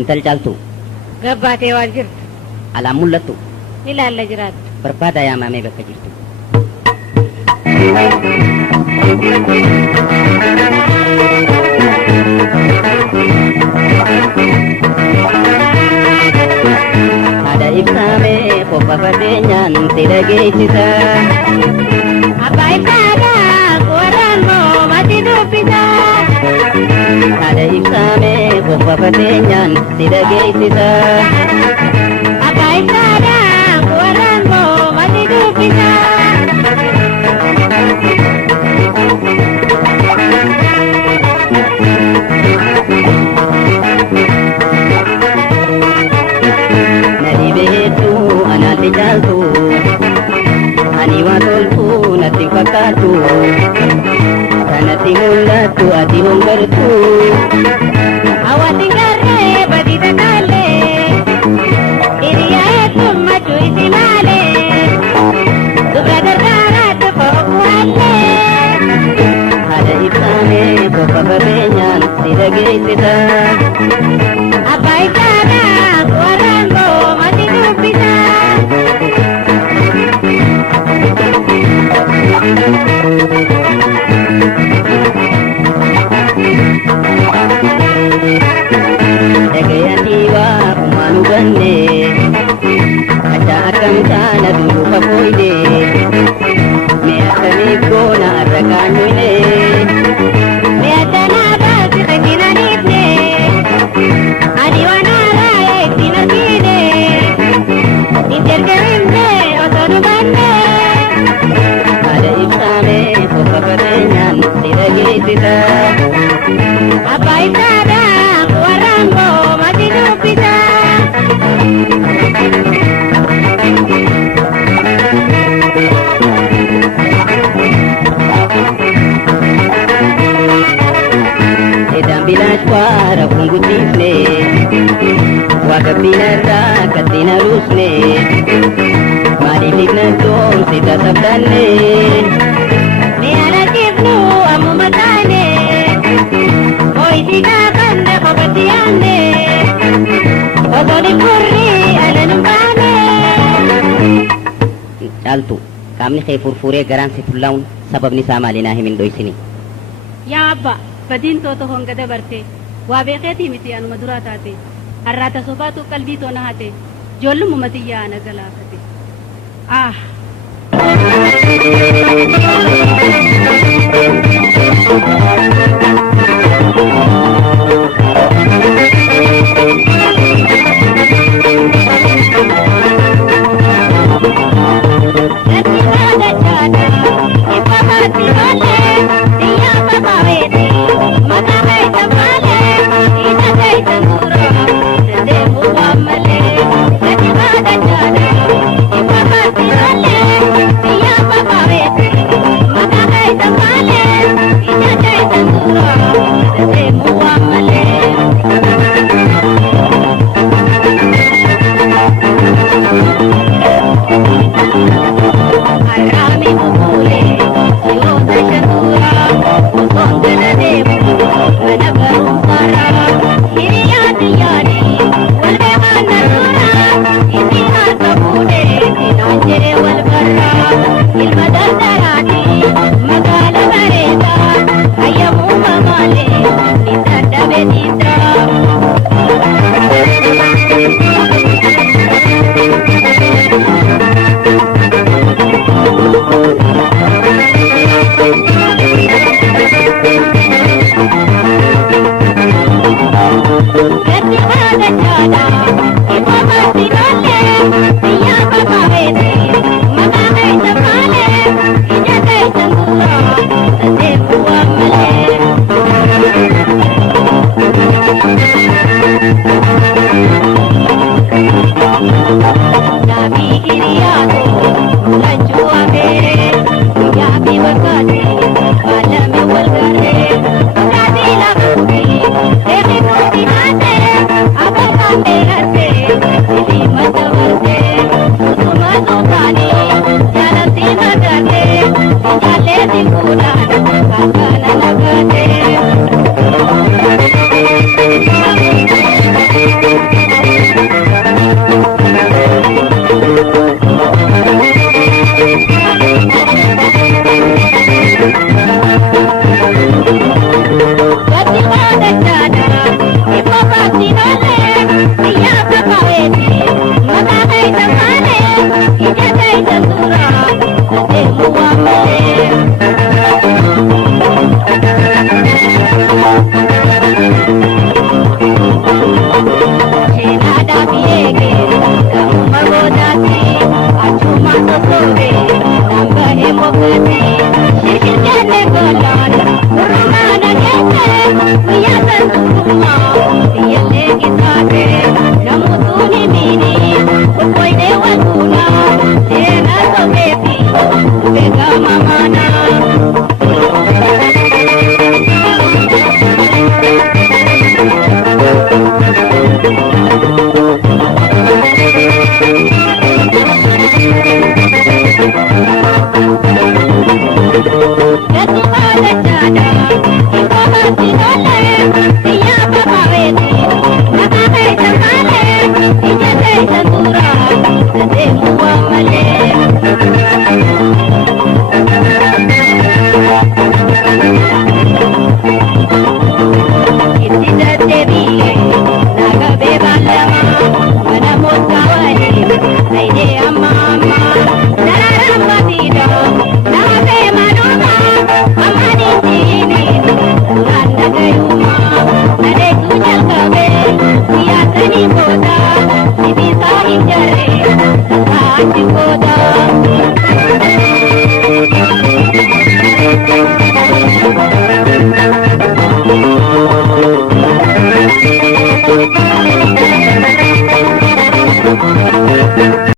intal caaltu gabbaatee waan jirtu alaan mul'attu ilaalla jiraattu barbaada yaamamee bakka jirtu. Haadha ibsaamee qofa fadheenyaan si dhageessisa. abbaa ibsaadhaa qoraan moo mati dubbisa. Haadha ibsaamee qofa fadheenyaan si dhageessisa. abbaa ibsaadhaa qoraan moo mati dubbisa. Nadi beektu anaalli caaltu ani waan toltu natti fakkaatu kanatti mul'attu ati hongartu. Hawaasni garee badii takaalee hiriyaa heddummaatu isi maalee dubra gargaaraatti foofuwaallee. Haadha ibsaamee qofa fageenyaan si dhageessisa. abbaa ibsaadhaa qoraan moo mati dubbisa. Dhagayanii waa kumaan hubanne adda akkam taana duuba fooyne mee akkamiif goona har'a kaanyone. Mi'a tanaa baasi rakkina dhiifne ani waan haaraa ittiin argine hin jarjarimne osoo dhuganne. Haadha ibsaamee qofa fageenyaan si dhageessisa. abbaa ibsaadhaa qoraan moo mati dubbisa. Edaan bilaashwaa rakkoon guddifne waa gabbinarraa kattiin haruusne maaliif dhignattoon si tasabdanne. Mi'a lakkifnu ammuma taane moo'isii kaakanne kophaatti yaanne osoo dhibbirri ala nu baane. Caaltu qaamni kee furfuree garaan si fullaa'uun sababni isaa maali naa himin dhoysini. Yaa abbaa badiin tooto honga dabarte waa beekeetii miti anuma duraa taate har'aata sobaatu qalbii toona hate ijoollummaa matiyyaa ana galaafate. Thank you. Devi